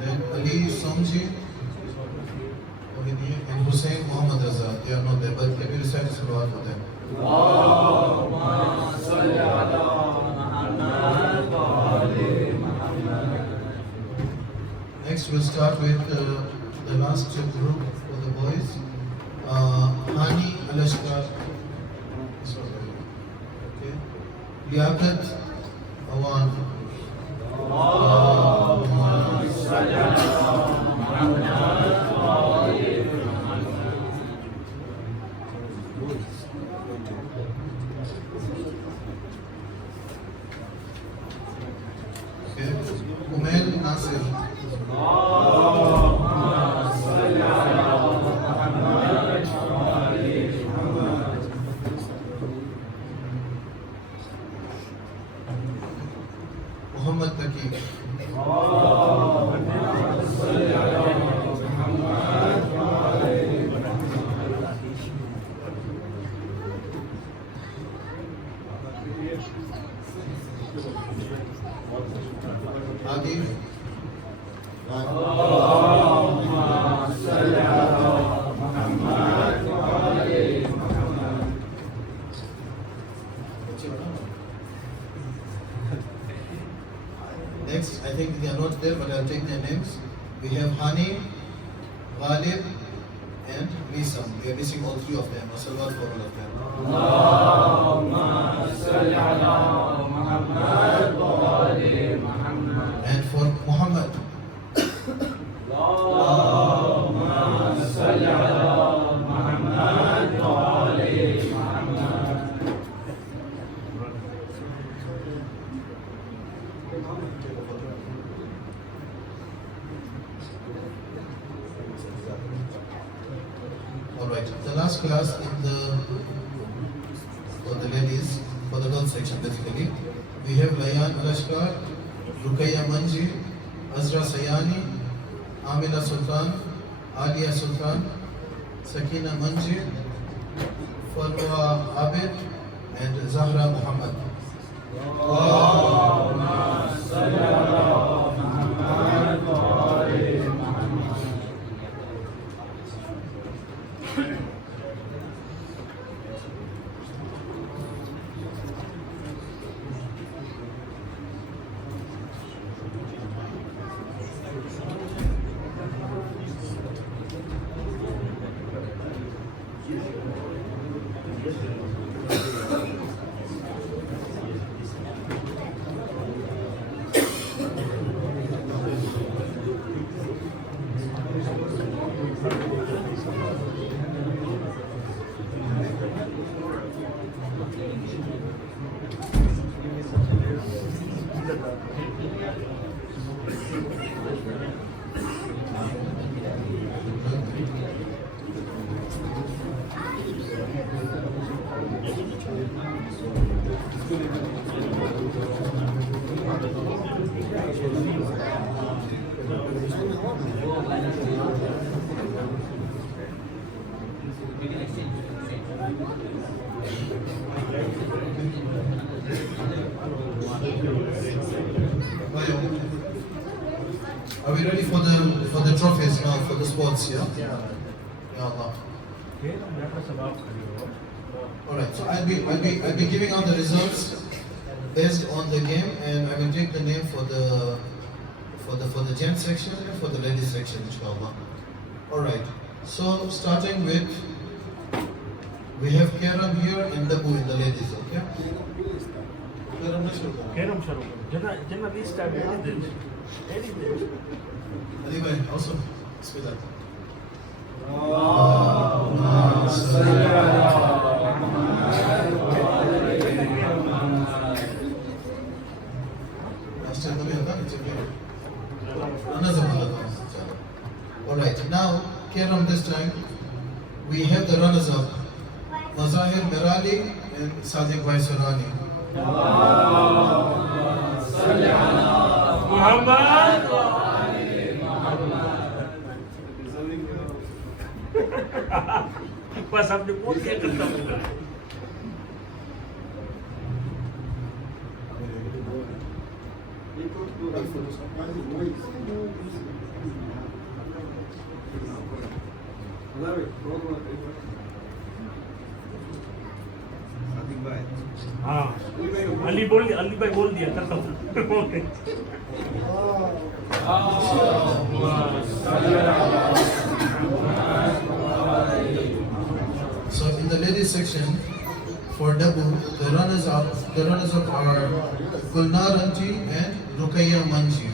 Then Ali Somji and Hussein Muhammad Raza. They are not there, but let me recite the salawat for them. Next we'll start with the last group for the boys. Hani Alashkar. Okay. Liaquat Awan. Okay. Umail Nasir. Muhammad Taqi. Adif. Next, I think they are not there, but I'll take their names. We have Hani, Ghalib, and Nisam. We are missing all three of them. Salawat for all of them. And for Muhammad. Alright, the last class for the ladies, for the girls section basically, we have Layan Alashkar, Rukaya Manji, Azra Sayani, Amina Sultan, Alia Sultan, Sakina Manji, Fatwa Abid, and Zahra Muhammad. Are we ready for the trophies now, for the sports, yeah? Ya Allah. Alright, so I'll be giving out the results based on the game, and I will take the name for the gents section and for the ladies section, inshallah. Alright, so starting with, we have Karam here and Dabu in the ladies, okay? Karam شروع جنا جنا ليست Ali bhai, awesome. Bismillah. Last time we had that, it's okay. Alright, now, Karam this time, we have the runners-up, Mazahir Merali and Sadiq Bhai Surani. محمد بس आपने बोल दिया करता हूँ हाँ अली भाई बोल दिया करता हूँ okay So in the ladies section, for Dabu, the runners-up are Gulnar Anji and Rukaiya Manji.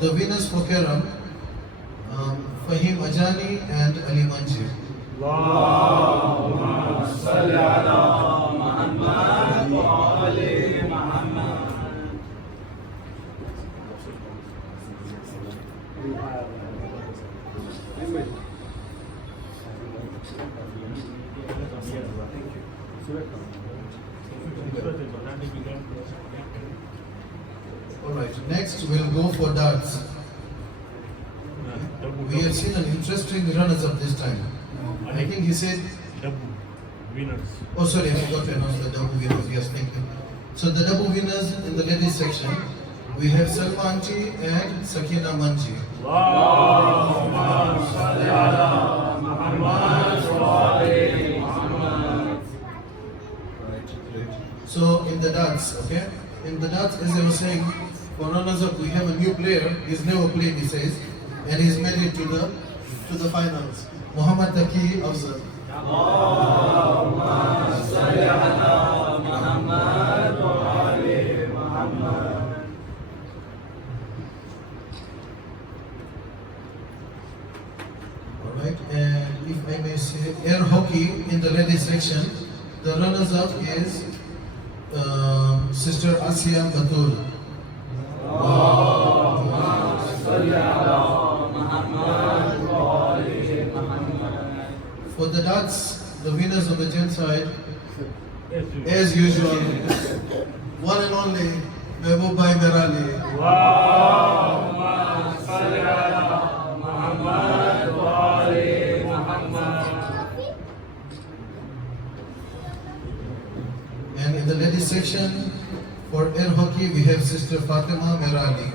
The winners for Karam, Fahim Ajani and Ali Manji. Alright, next we'll go for darts. We have seen an interesting runners-up this time. I think he said, winners oh sorry, I forgot to announce the double winners. Yes, thank you. So the double winners in the ladies section, we have Salman Ji and Sakina Manji. So in the darts, okay? In the darts, as I was saying, for runners-up we have a new player. He's never played, he says, and he's made it to the finals. Muhammad Taqi Afzal. Alright, and if I may say, air hockey in the ladies section, the runners-up is Sister Asiya Batul. For the darts, the winners on the gents side, as usual, one and only Mehboob Bhai Merali. And in the ladies section, for air hockey, we have Sister Fatima Merali.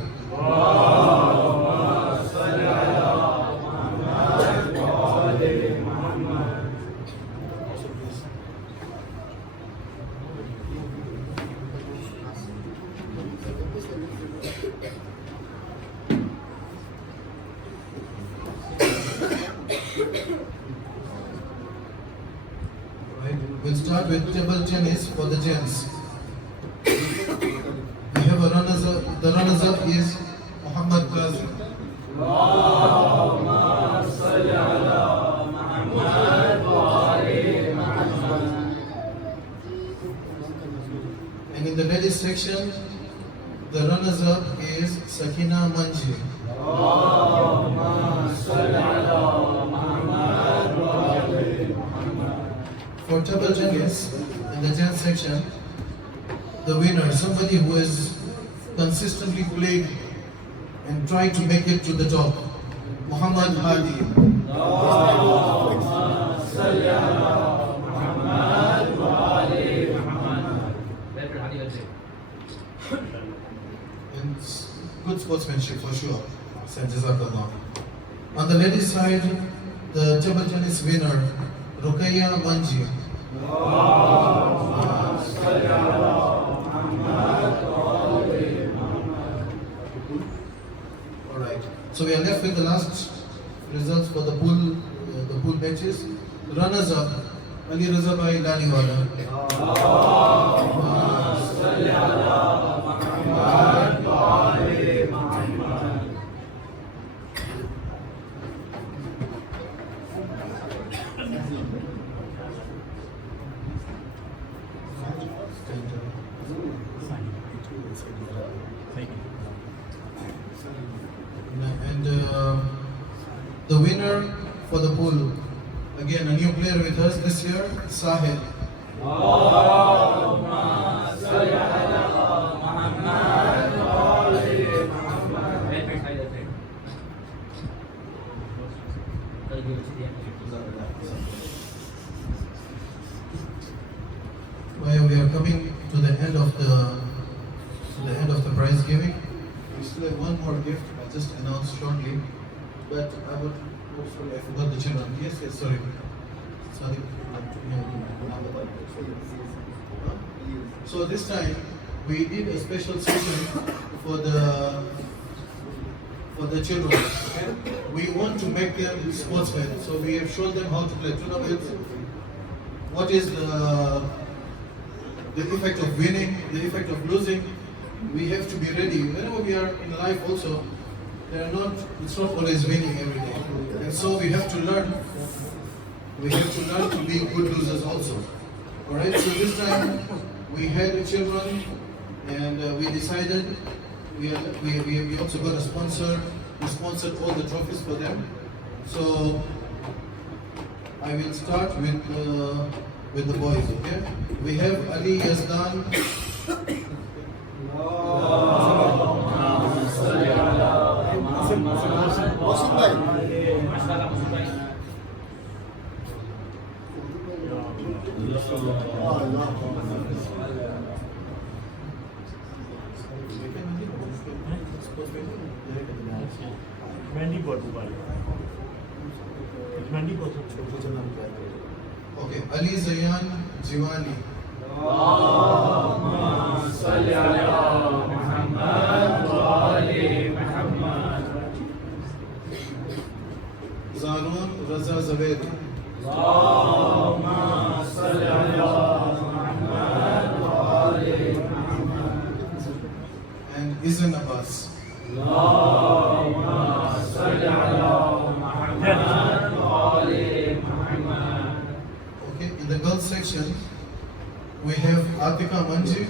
Right. We'll start with table tennis for the gents. We have a runners-up. The runners-up is Muhammad Qazi. And in the ladies section, the runners-up is Sakina Manji. for table tennis in the gents section, the winner, somebody who has consistently played and tried to make it to the top, Muhammad Hadi. And good sportsmanship for sure. Said Jazakallah. On the ladies' side, the table tennis winner, Ruqayya Manji. Alright. So we are left with the last results for the pool matches. Runners up, Ali Raza Bhai Laliwala. And the winner for the pool, again a new player with us this year, Sahil. Well, we are coming to the end of the prize giving. We still have one more gift. I'll just announce shortly. But I would. Oh, sorry, I forgot the children. Yes, sorry. Sorry. So this time we did a special session for the children. Okay? We want to make them sportsmen. So we have shown them how to play tournaments. What is the effect of winning, the effect of losing. We have to be ready. Whenever we are in life also, it's not always winning every day. And so we have to learn. We have to learn to be good losers also. Alright, so this time we had children and we decided, we also got a sponsor. We sponsored all the trophies for them. So I will start with the boys, okay? We have Ali Yazdan. Okay, Ali Zayan Jiwani. Zarun Raza Zaved. And Izan Abbas. Okay, in the girls section, we have Atika Manji,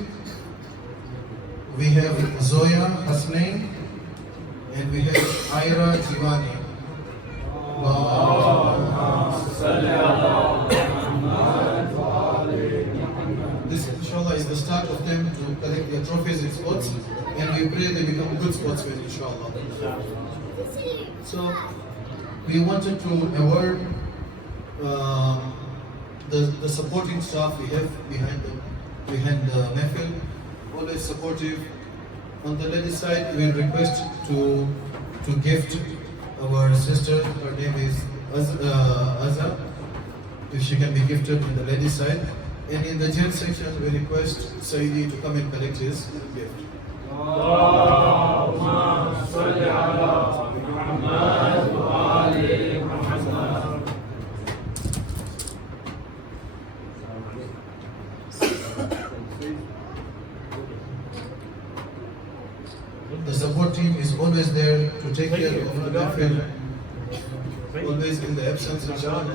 we have Zoya Hasnain, and we have Aira Jiwani. This, inshallah, is the start of them to collect their trophies in sports, and we pray they become good sportsmen, inshallah. So, we wanted to award the supporting staff we have behind the Mehfil, always supportive. On the ladies' side, we request to gift our sister. Her name is Azza. If she can be gifted in the ladies' side. And in the gents section, we request Saidi to come and collect his gift. The support team is always there to take care of the Mehfil, always in the absence of John.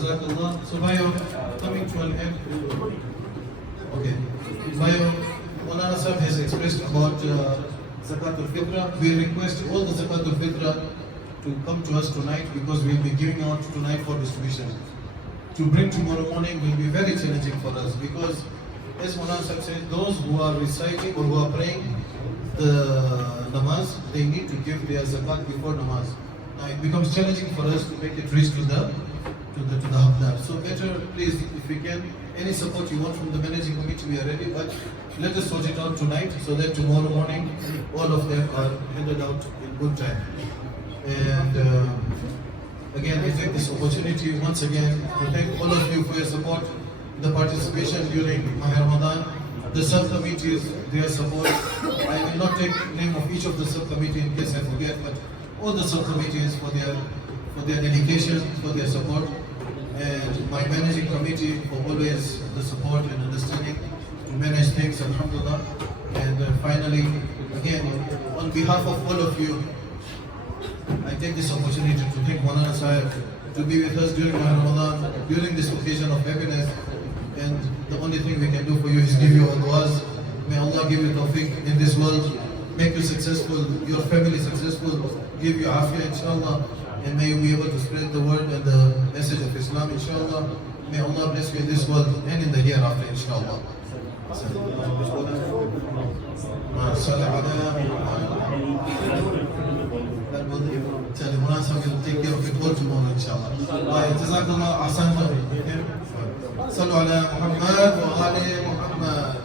So Bayo, coming to an end. Okay. Bayo, Maulana Sahib has expressed about Zakatul Fitra. We request all the Zakatul Fitra to come to us tonight because we'll be giving out tonight for distribution. To bring tomorrow morning will be very challenging for us because, as Mulana Sahib said, those who are reciting or who are praying the namaz, they need to give their zakat before namaz. Now it becomes challenging for us to make it reach to the Habdar. So better, please, if we can, any support you want from the managing committee, we are ready, but let us sort it out tonight so that tomorrow morning all of them are handed out in good time. And again, I take this opportunity once again to thank all of you for your support, the participation during Maha Ramadan, the sub-committees, their support. I will not take name of each of the sub-committee in case I forget, but all the sub-committees for their dedication, for their support, and my managing committee for always the support and understanding to manage things, alhamdulillah. And finally, again, on behalf of all of you, I take this opportunity to thank Mulana Sahib to be with us during Ramadan, during this occasion of happiness. And the only thing we can do for you is give you all du'as. May Allah give you tawfiq in this world, make you successful, your family successful, give you afiyah, inshallah. And may you be able to spread the word and the message of Islam, inshallah. May Allah bless you in this world and in the hereafter, inshallah. Take care of it all tomorrow, inshallah. Jazakallah, ahsantum. صلوا على محمد وآل محمد.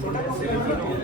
Seventeen.